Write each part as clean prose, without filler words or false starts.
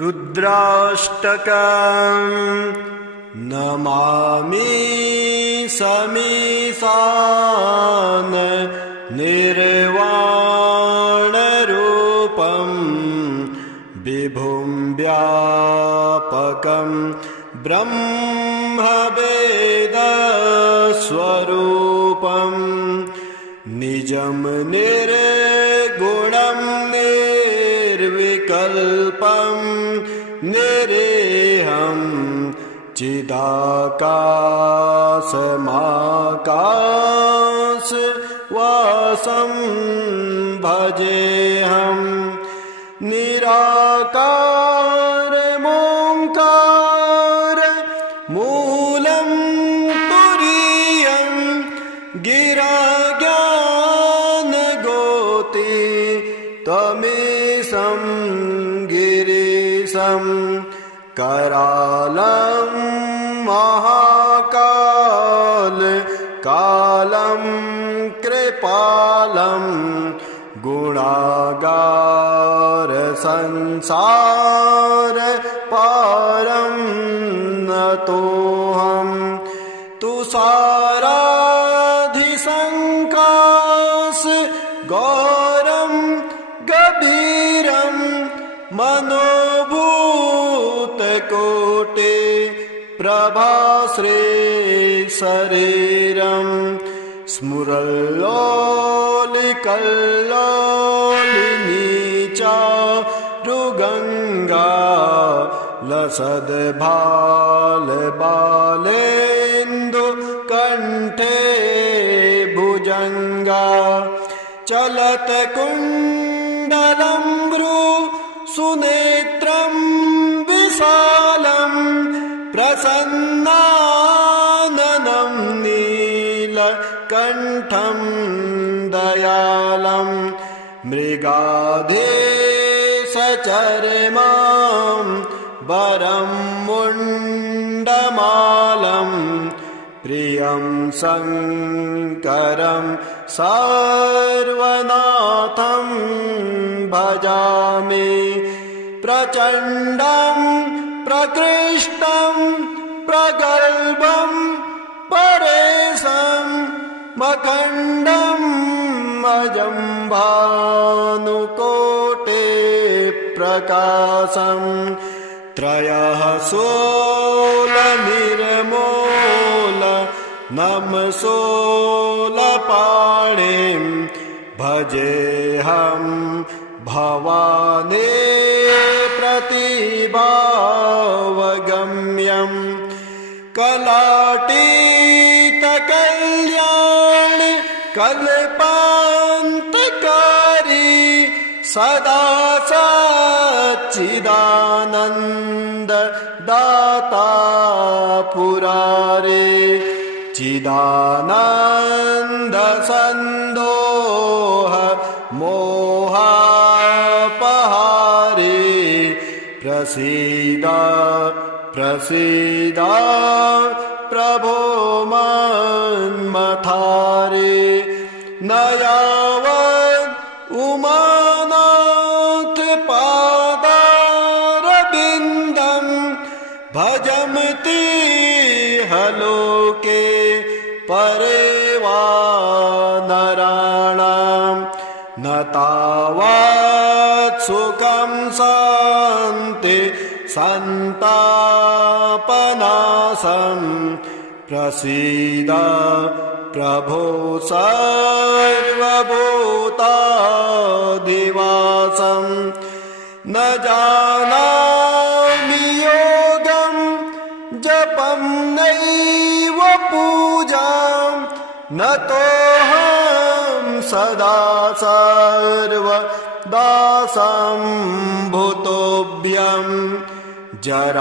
रुद्राष्टकम् नमामि समीशान निर्वाणरूपं विभुं व्यापकं ब्रह्मवेदस्वरूपं निजं निर्गुणं निर्विकल्पं निरेहं चिदाकाशमाकाशवासं भजेऽहं निराकारमोङ्कार मूलं तुरीयं गिराज्ञानगोति त्वमेशं गिरीशं करालं महाकाल कालं कृपालं गुणागार संसार पारं नतोऽहं तुषाराधिसङ्काश गौरं गभीरं मनोभूतकोटे प्रभाश्री शरीरं स्फुरल्लोलिकल्लोलिनी चारुगङ्गा लसद्भालबालेन्दुकण्ठे भुजङ्गा चलत्कुण्डलं भ्रूसुनेत्रं विशालं प्रसन्नाननं नीलकण्ठं दयालं मृगाधीशचर्मां वरं मुण्डमालं प्रियं शङ्करं सर्वनाथं भजामि प्रचण्डं प्रकृष्टं प्रगल्भं परेशं मकण्डं अजं भानुकोटे प्रकाशं त्रयः शूलनिर्मूल नमशूलपाणिं भजेऽहं भवानी प्रतिभावगम्यं कलातीतकल्याण कल्पान्तकारी सदा सच्चिदानन्द दाता पुरारे चिदानन्द सन्दोह मोहापहारे प्रसीद प्रसीद प्रभो मन्मथारे न यावत् उमानाथ पादारविन्दं भजन्ति हलोके परे वा नराणां न तावत् सुखं शान्ति सन्तापनाशं प्रसीद प्रभो सर्वभूताधिवासं न जानामि योगं जपं नैव पूजां न तोऽहं सदा सर्वदासं भूतोऽभ्यं जराजन्म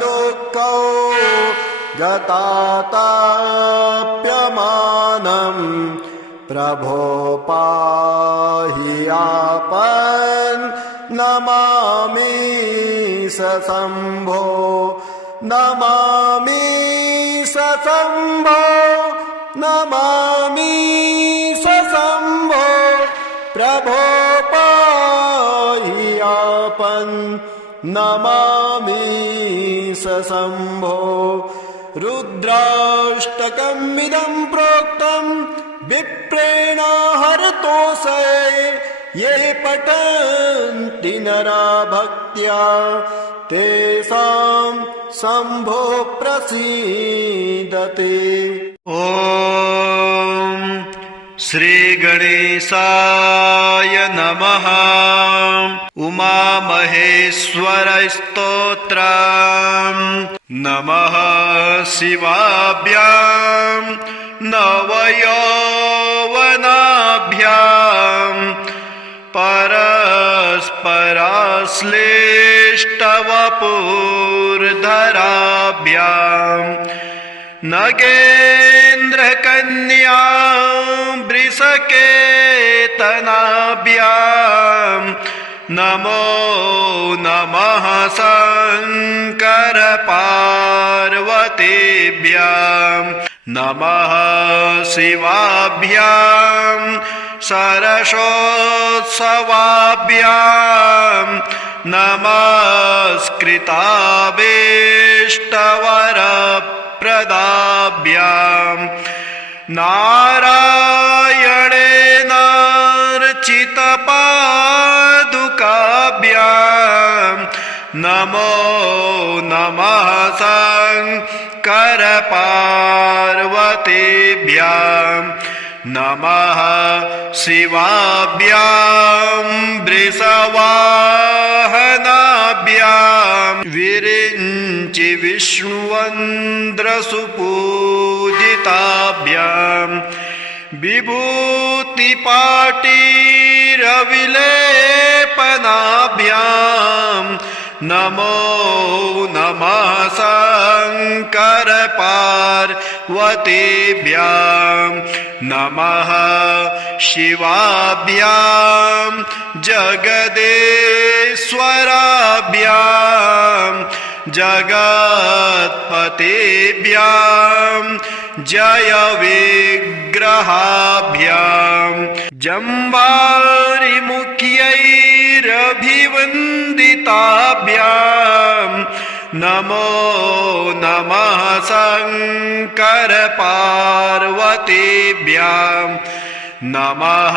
दुःखौ जताताप्यमानं प्रभो पाहि आपन्नमामि सशम्भो नमामि सशम्भो नमामि सशम्भो प्रभो पाहि नमामि शम्भो रुद्राष्टकमिदं प्रोक्तं विप्रेण हरतोषे ये पठन्ति नरा भक्त्या तेषां शम्भो प्रसीदते। ॐ श्री गणेशाय नमः। उमामहेश्वर स्तोत्रम्। नमः शिवाभ्यां नवयौवनाभ्यां परस्पराश्लिष्टवपुर्धराभ्यां नगेन्द्रकन्या वृषकेतनाभ्यां नमो नमः शङ्कर पार्वतीभ्यां नमः शिवाभ्यां सरसोत्सवाभ्यां नमस्कृताभीष्टवरप्रदाभ्यां नारायणेनार्चितपादुकाभ्यां नमो नमः शङ्कर पार्वतीभ्यां नमः शिवाभ्यां वृषवाहनाभ्यां विरिञ्चि विष्णुवन्द्रसुपूजिताभ्यां विभूतिपाटीरविलेपनाभ्यां नमो नमः शङ्कर पार्वतीभ्यां नमः शिवाभ्यां जगदेश्वराभ्यां जगत्पतेभ्यां जय विग्रहाभ्यां जम्बारिमुख्यैरभिवन्दिताभ्यां नमो नमः शङ्कर पार्वतीभ्यां नमः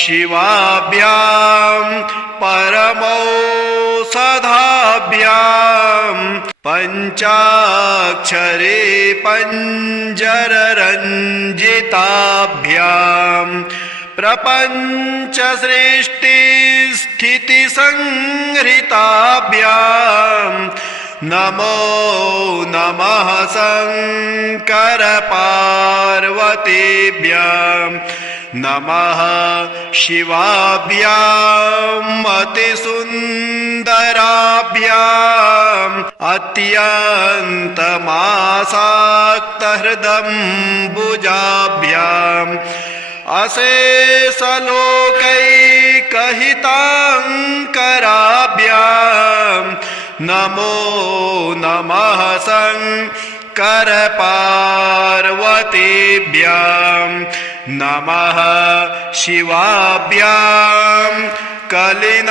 शिवाभ्यां परमौषधाभ्यां पञ्चाक्षरे पञ्जररञ्जिताभ्यां प्रपञ्चसृष्टिस्थितिसंहृताभ्यां नमो नमः शङ्कर पार्वतीभ्यां नमः शिवाभ्यां अतिसुन्दराभ्यां अत्यन्तमासाक्तहृदम्बुजाभ्यां अशेषलोकैकहिताङ्कराभ्यां नमो नमः शङ्कर पार्वतीभ्यां नमः शिवाभ्यां कलिनाशनाभ्यां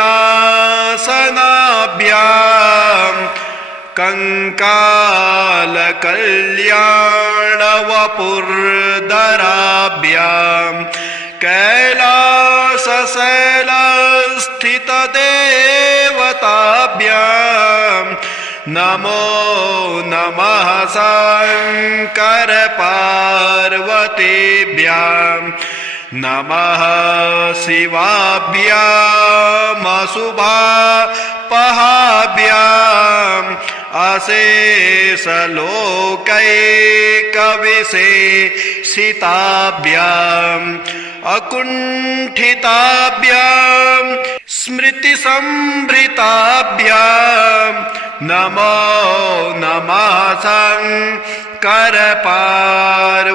कंकालकल्याणवपुर्धराभ्यां कैलासशैलस्थितदेवताभ्यां नमो नमः शङ्कर पार्वतीभ्यां नमः शिवाभ्यामशुभापहाभ्याम् अशेषलोकैकविशेषिताभ्याम् अकुण्ठिताभ्यां स्मृतिसम्भृताभ्यां नमो नमः शङ्कर पार्वतीभ्यां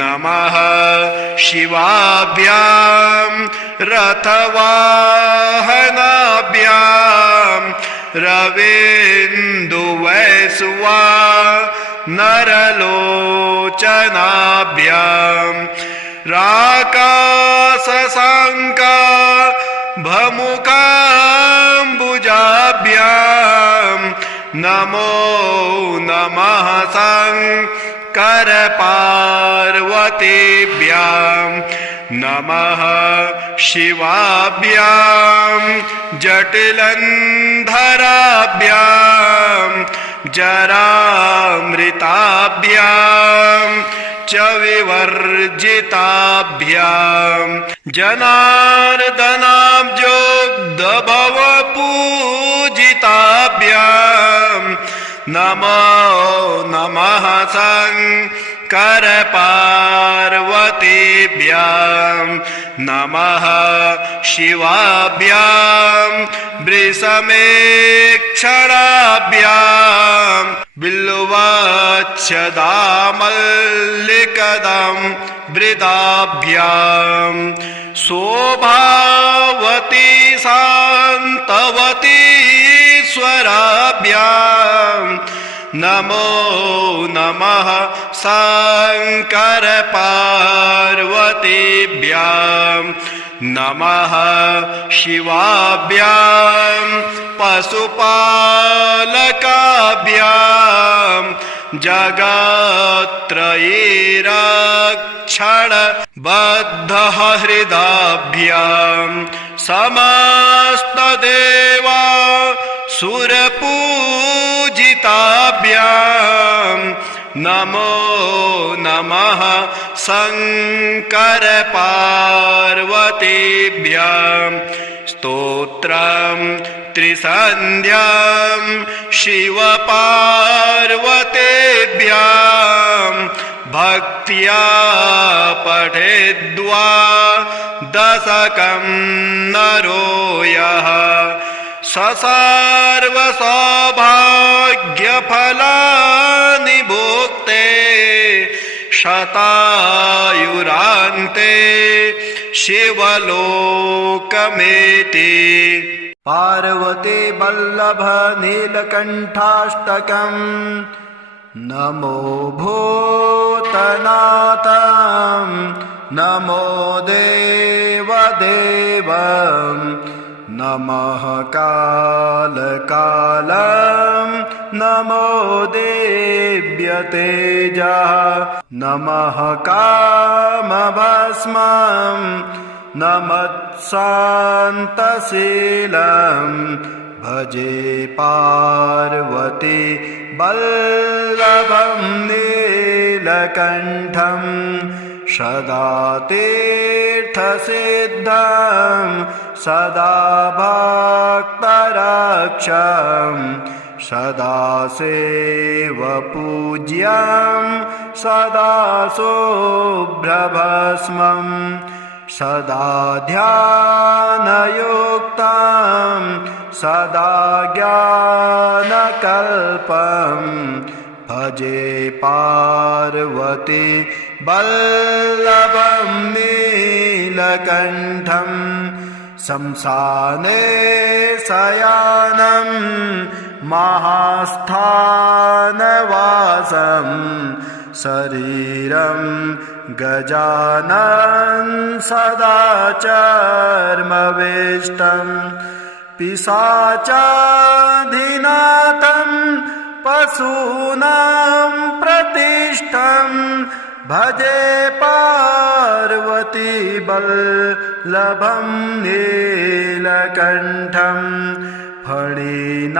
नमः शिवाभ्यां रथवाहनाभ्यां रवीन्दुवैश्वानरलोचनाभ्यां राकाशशाङ्का भमुकाम्बुजाभ्यां नमो नमः शङ्करपार्वतीभ्यां नमः शिवाभ्यां जटिलन्धराभ्यां जरामृताभ्यां च विवर्जिताभ्यां जनार्दनाब्जोग्धभवपूजिताभ्यां नमो नमः शङ्करपार्वतीभ्यां नमः शिवाभ्यां वृषमेक्षणाभ्यां बिल्वच्छदामल्लिकदं वृदाभ्यां शोभावती शान्तवती स्वराभ्यां नमो नमः शङ्करपार्वतीभ्यां नमः शिवाभ्यां पशुपालकाभ्यां जगत्त्रयीरक्षणबद्धहृदाभ्यां समस्तदेवा सुरपूजिताभ्यां नमो नमः शङ्करपार्वतीभ्यां स्तोत्रं त्रिसन्ध्यां शिवपार्वतीभ्यां भक्त्या पठेद्वा दशकं नरो यः सर्वसौभाग्यफलानि भुक्ते शतायुरान्ते शिवलोकमेति पार्वती वल्लभ नीलकण्ठाष्टकम् नमो भूतनाथं नमो देवदेवं नमः कालकालं नमो देव्यतेजः नमः कामभस्मं नमत्शान्तशीलं भजे पार्वती वल्लभं नीलकण्ठं सदा तीर्थसिद्धं सदा भक्तरक्षं सदा सेवपूज्यं सदा शुभ्रभस्मं सदा ध्यानयुक्तं सदा ज्ञानकल्पं भजे पार्वती वल्लभं नीलकण्ठं शंसाने शयानं महास्थानवासं शरीरं गजाननं सदा चर्मवेष्टं पिशाचाधिनाथं पशूनां प्रतिष्ठं भजे पार्वती वल्लभं नीलकण्ठं फणिनागकण्ठे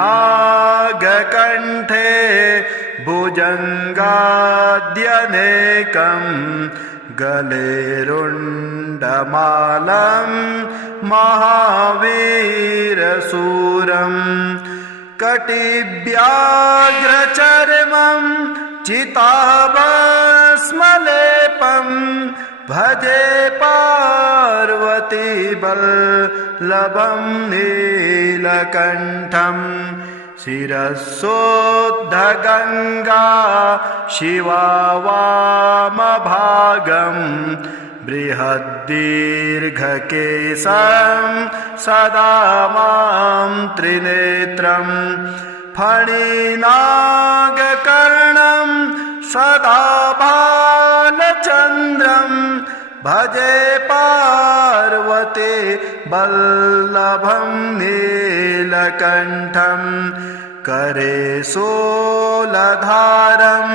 भुजङ्गाद्यनेकं गले रुण्डमालं महावीरशूरं कटिव्याघ्रचर्मं चिताभस्मलेपं भजे पार्वती वल्लभं नीलकण्ठं शिरस्सोद्धगङ्गा शिवा वामभागं बृहद्दीर्घकेशं सदा मां त्रिनेत्रं फणिनागकर्णं सदा बालचन्द्रं भजे पार्वती वल्लभं नीलकण्ठं करे शूलधारं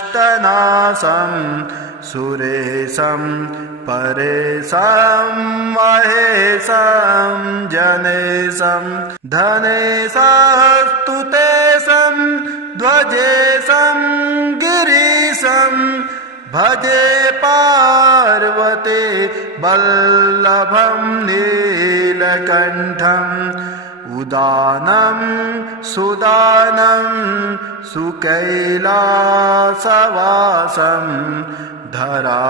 महाकष्टनाशं सुरेशं परेशं महेशं जनेशं धनेशस्तुतेशं ध्वजेशं गिरीशं भजे पार्वती वल्लभं नीलकण्ठम् उदानं सुदानं सुकैलासवासं धरा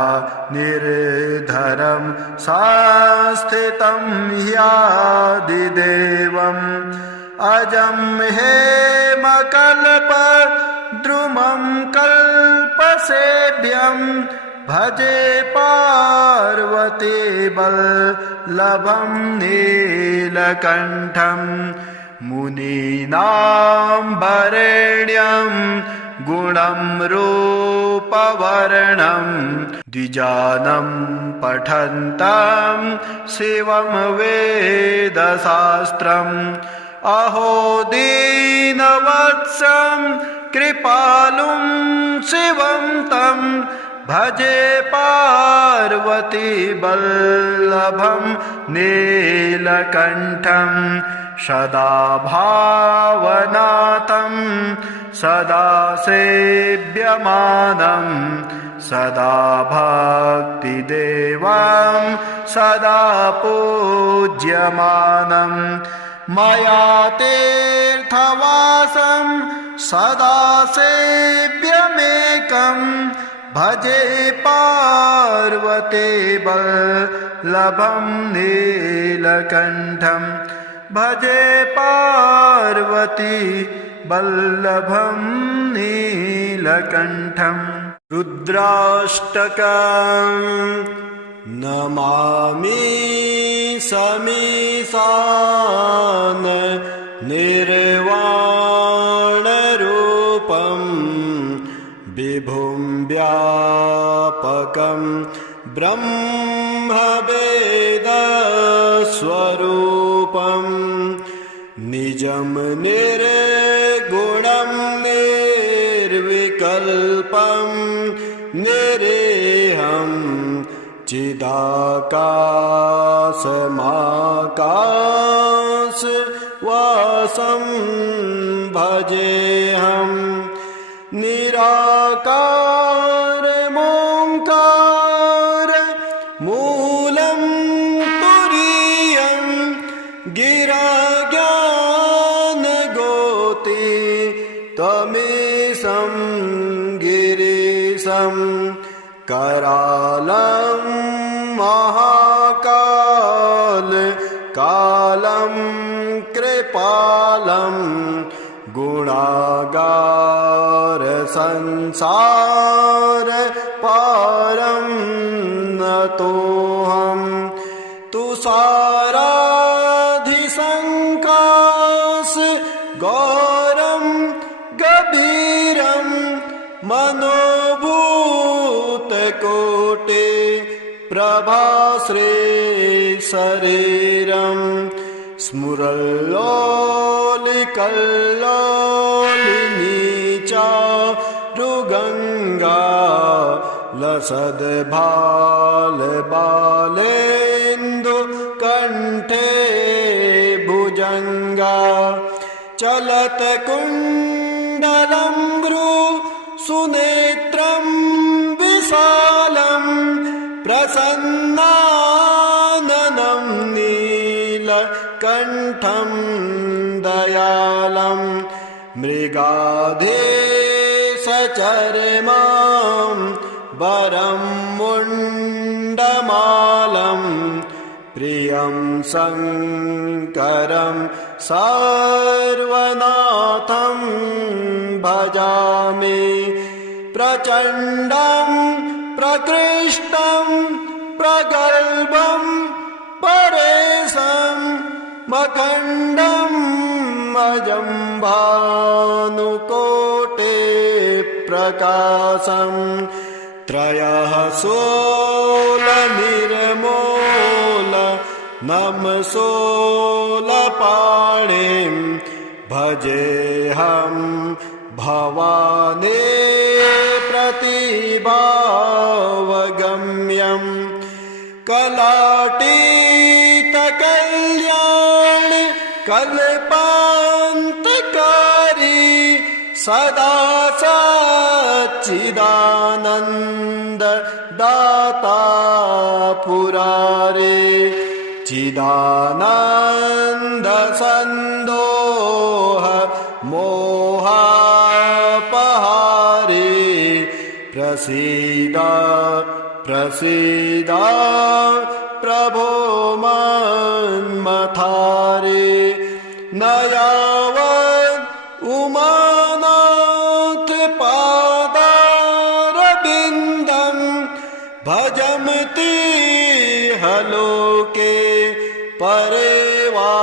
निर्धरं संस्थितं ह्यादिदेवम् अजं हेमकल्पद्रुमं कल्पसेभ्यं भजे पार्वती वल्लभं नीलकण्ठं मुनीनां वरेण्यं गुणं रूपवर्णं द्विजानं पठन्तं शिवं वेदशास्त्रम् अहो दीनवत्सं कृपालुं शिवं तं भजे पार्वती वल्लभं नीलकण्ठं सदा भावनाथं सदा सेव्यमानं सदा भक्तिदेवं सदा पूज्यमानं मया तीर्थवासं सदा सेव्यमेकं भजे पार्वती वल्लभं नीलकण्ठं भजे पार्वती वल्लभं नीलकण्ठम् रुद्राष्टकं नमामि समीशान निर्वाणरूपं विभुं व्यापकं ब्रह्मवेदस्वरूपं निजं निर्गुणं निर्विकल्पं निरेहं चिदाकाशमाकाशवासं भजेऽहं निराकारमोङ्कार मूलं तुरीयं गिराज्ञानगोति त्वमीशं गिरीशं करालं महाकाल कालं कृपालं गुणागार संसार पारं नतोऽहं तुषाराधिसङ्काश गौरं गभीरं मनोभूतकोटे प्रभाश्री शरीरं स्मुरल्लोलिकल्लोलिनी चारुगङ्गा लसद्भालबालेन्दुकण्ठे भुजङ्गा चलत्कुण्डलं भ्रूसुनेत्रं विशालं प्रसन्नाननं नीलकण्ठं दयालं मृगाधीशचर्मां वरं मुण्डमालं प्रियं शङ्करं सर्वनाथं भजामि प्रचण्डं प्रकृष्टं प्रगल्भं परेशं मकण्डं अजं भानुकोटे प्रकाशं त्रयः सोलनिर्मूल नमसोलपाणिं भजेऽहं भवानी प्रतिभावगम्यं कलातीतकल्याण कल्पान्तकारी सदा सच्चिदानन्द दाता पुरारे चिदानन्द सन्दोह मोहापहारे प्रसीद प्रसीद प्रभो मन्मथारे न यावत् उमानाथ पादारविन्दं भजन्ति हलोके परे वा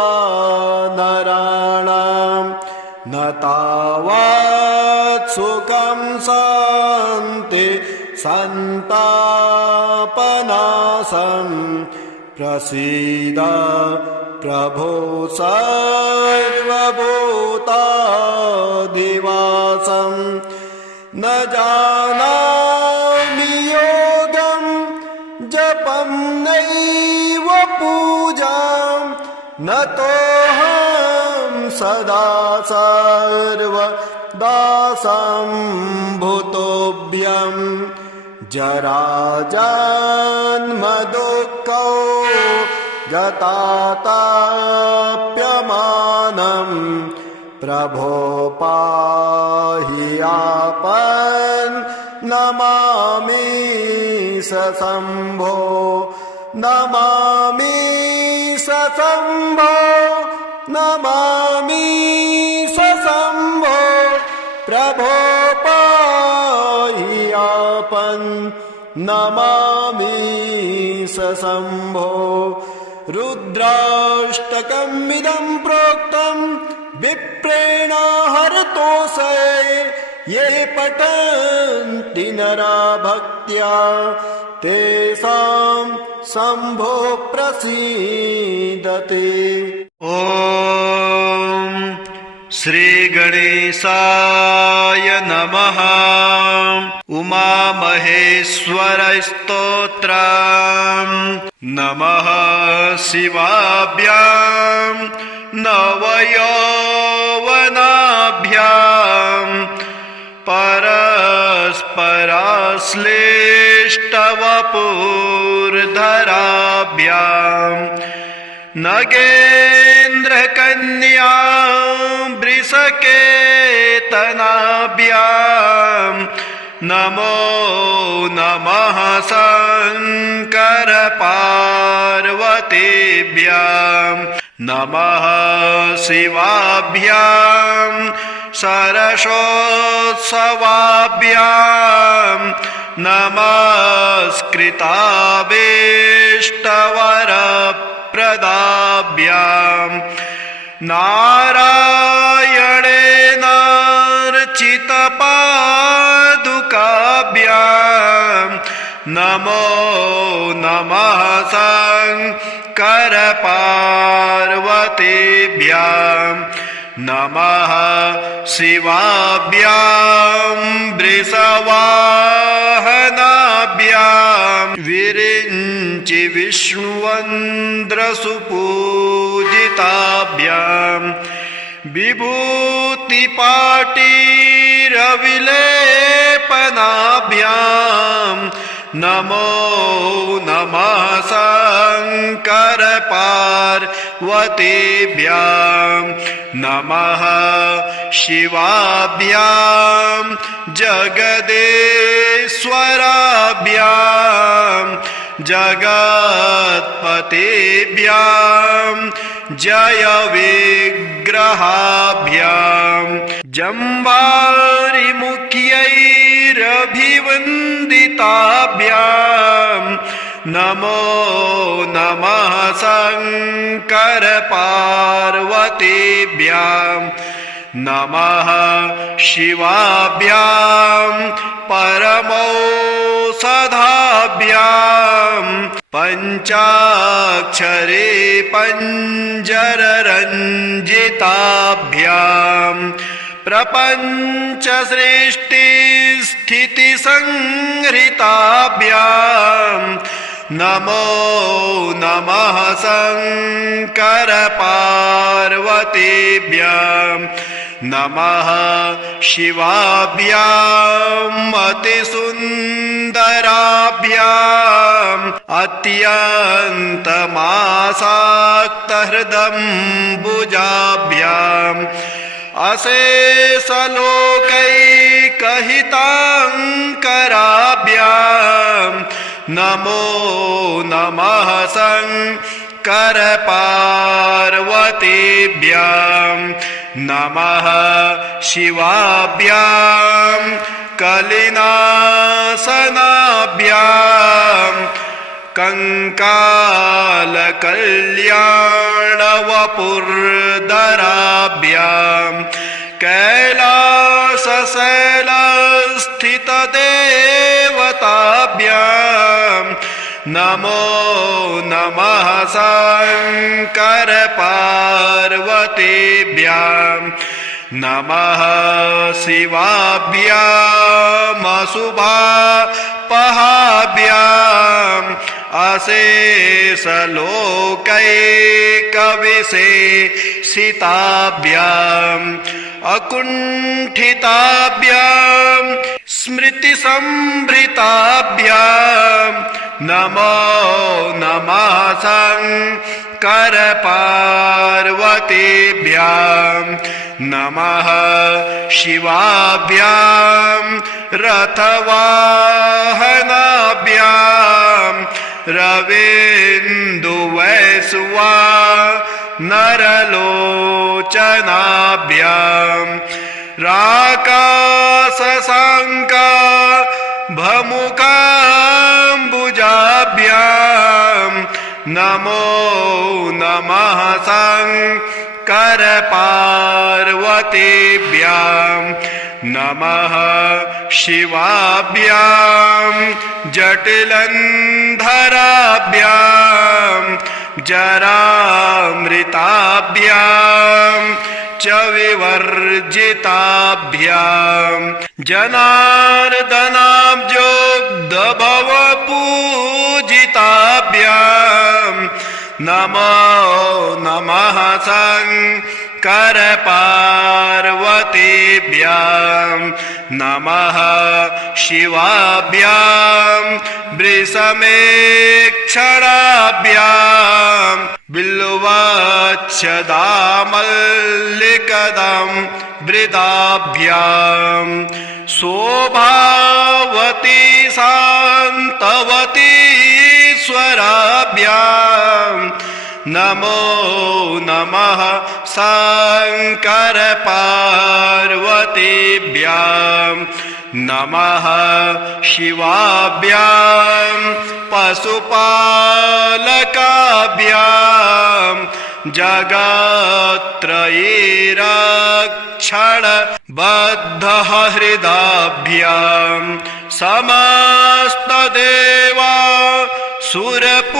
नराणां न तावत् सुखं शान्ति सन्तापनाशं प्रसीद प्रभो सर्वभूताधिवासं न जानामि योगं जपं नैव पूजां न तोऽहं सदा सर्वदासं भूतोऽभ्यं जराजन्म दुःखौ जताताप्यमानं प्रभो पाहि आपन् नमामि सशम्भो नमामि सशम्भो नमामि सशम्भो प्रभो पाहि आपन् नमामि सशम्भो रुद्राष्टकमिदं प्रोक्तं विप्रेण हरतोषे ये पठन्ति नरा भक्त्या तेषां शम्भो प्रसीदते। ॐ श्रीगणेशाय नमः। उमामहेश्वरस्तोत्रम् नमः शिवाभ्यां नवयौवनाभ्यां परस्पराश्लिष्टवपुर्धराभ्यां नगेन्द्रकन्या वृषकेतनाभ्यां नमो नमः शङ्कर पार्वतीभ्यां नमः शिवाभ्यां सरसोत्सवाभ्यां नमस्कृताभीष्टवरप्रदाभ्यां नारायणेनार्चितपादुकाभ्यां नमो नमः शङ्कर पार्वतीभ्यां नमः शिवाभ्यां वृषवाहनाभ्यां विरिञ्चि विष्णुवन्द्रसुपूजिताभ्यां विभूतिपाटीरविलेपनाभ्यां नमो नमः शङ्कर पार्वतीभ्यां नमः शिवाभ्यां जगदेश्वराभ्यां जगत्पतेभ्यां जय विग्रहाभ्यां जम्बारिमुख्यैरभिवन्दिताभ्यां नमो नमः शङ्कर पार्वतीभ्यां नमः शिवाभ्यां परमो सधाभ्याम् पञ्चाक्षरे पञ्जररञ्जिताभ्याम् प्रपञ्च सृष्टिस्थितिसंहृताभ्याम् नमो नमः शङ्कर पार्वतीभ्याम् नमः शिवाभ्याम् अतिसुन्दराभ्याम् अत्यन्तमासाक्तहृदम्बुजाभ्याम् अशेषलोकैकहिताङ्कराभ्याम् नमो नमः शङ्कर पार्वतीभ्याम् नमः शिवाभ्याम् कलिनाशनाभ्याम् कंकालकल्याणवपुर्धराभ्याम् कैलासशैलस्थितदेवताभ्याम् नमो नमः शङ्कर पार्वतीभ्याम् नमः शिवाभ्यामशुभापहाभ्याम् अशेषलोकैकविशेषिताभ्याम् अकुण्ठिताभ्याम् स्मृतिसम्भृताभ्याम् नमो नमः शङ्कर पार्वतीभ्याम् नमः शिवाभ्याम् रथवाहनाभ्याम् रवीन्दुवैश्वानरलोचनाभ्याम् राकाशशाङ्का भमुकाम्बुजाभ्याम् नमो नमः शङ्कर पार्वतीभ्याम् नमः शिवाभ्याम् जटिलन्धराभ्याम् जरामृताभ्याम् च विवर्जिताभ्याम् जनार्दनाब्जोग्धभवपूजिताभ्याम् नमो नमः शङ्कर पार्वतीभ्याम् नमः शिवाभ्याम् वृषमेक्षणाभ्याम् बिल्वच्छदामल्लिकदम् वृदाभ्याम् शोभावती शान्तवती स्वराभ्याम् नमो नमः शङ्कर पार्वतीभ्याम् नमः शिवाभ्याम् पशुपालकाभ्याम् जगत्त्रयीरक्षणबद्धः हृदाभ्याम् समस्तदेवा सुरपूजिताभ्याम्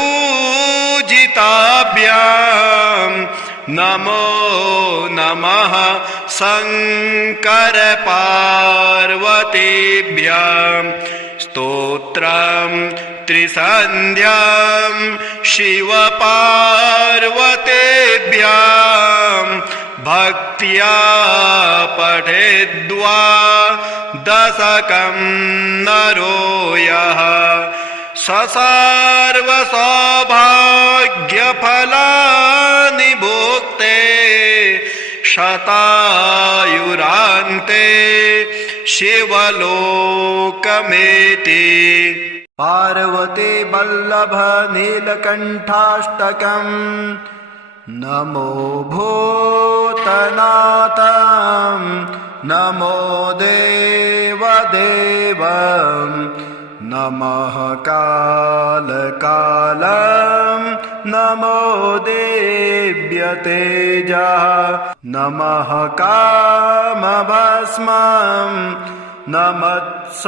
नमो नमः शङ्कर पार्वतीभ्याम् स्तोत्रम् त्रिसन्ध्याम् शिवपार्वतीभ्याम् भक्त्या पठेद्वा दशकं नरो यः सर्वसौभाग्यफलानि भुक्ते शतायुरान्ते शिवलोकमेति। पार्वती वल्लभ नीलकण्ठाष्टकम् नमो भूतनाथं नमो देवदेवं नमः कालकालं नमो देव्यतेजः नमः कामभस्मं नमत्शान्तशीलं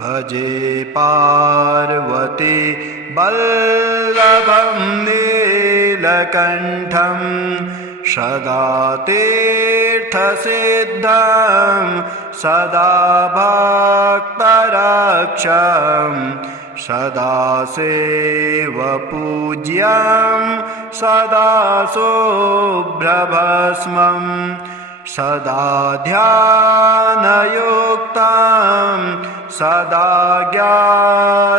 भजे पार्वती वल्लभं नीलकण्ठं सदा तीर्थसिद्धं सदा भक्तरक्षं सदा सेवपूज्यं सदा शुभ्रभस्मं सदा ध्यानयुक्तं सदा ज्ञानकल्पं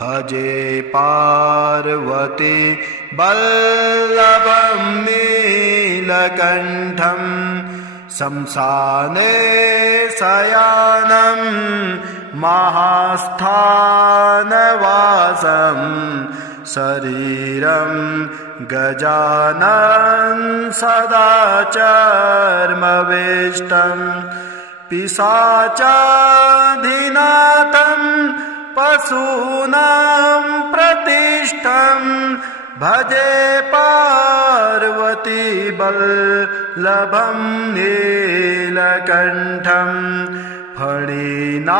भजे पार्वती वल्लभं नीलकण्ठं शंसाने शयानं महास्थानवासं शरीरं गजाननं सदा चर्मवेष्टं पिशाचाधिनाथं पशूनां प्रतिष्ठं भजे पार्वती वल्लभं नीलकण्ठं फणिनागकण्ठे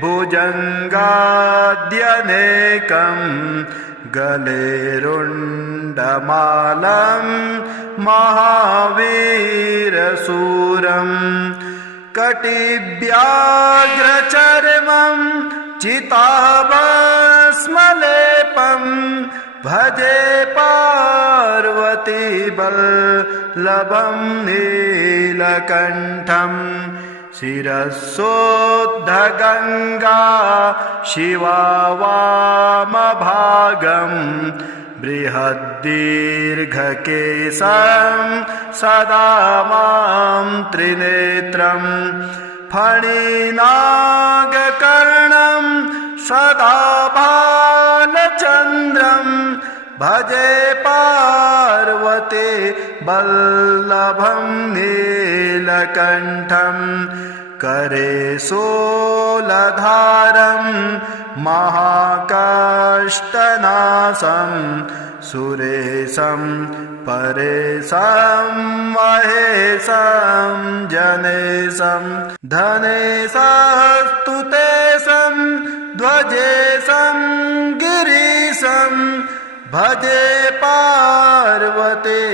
भुजङ्गाद्यनेकं गले रुण्डमालं महावीरशूरं कटिव्याघ्रचर्मं चिताभस्मलेपं भजे पार्वती वल्लभं नीलकण्ठं शिरसोद्धगङ्गा शिवा वामभागं बृहद्दीर्घकेशं सदा मां त्रिनेत्रं फणिनागकर्णं सदा बालचन्द्रं भजे पार्वती वल्लभं नीलकण्ठं करे शूलधारं महाकाष्ठनाशं सुरेशं परेशं महेशं जनेशं धनेशस्तुतेशं ध्वजेशं गिरीशं भजे पार्वती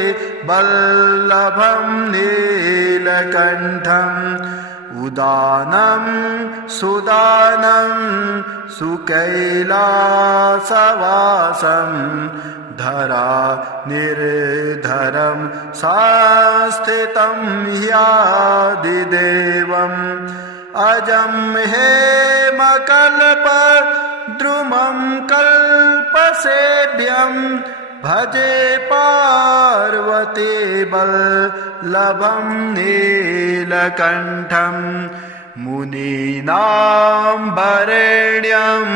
वल्लभं नीलकण्ठम् उदानं सुदानं सुकैलासवासं धरा निर्धरं संस्थितं ह्यादिदेवम् अजं हेमकल्पद्रुमं कल्पसेव्यं भजे पार्वती वल्लभं नीलकण्ठं मुनीनां वरेण्यं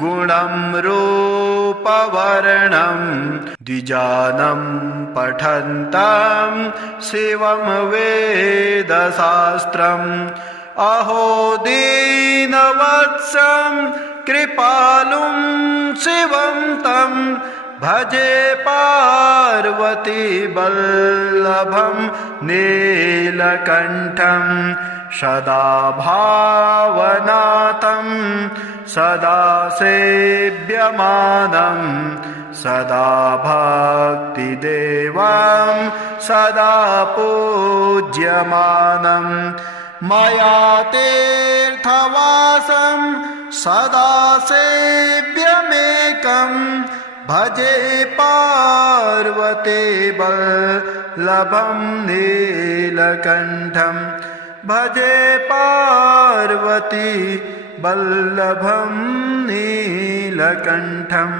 गुणं रूपवर्णं द्विजानं पठन्तं शिवं वेदशास्त्रम् अहो दीनवत्सं कृपालुं शिवं तं भजे पार्वती वल्लभं नीलकण्ठं सदा भावनाथं सदा सेव्यमानं सदा भक्तिदेवं सदा पूज्यमानं मया तीर्थवासं सदा सेव्यमेकं भजे पार्वती वल्लभं नीलकण्ठं भजे पार्वती वल्लभं नीलकण्ठम्।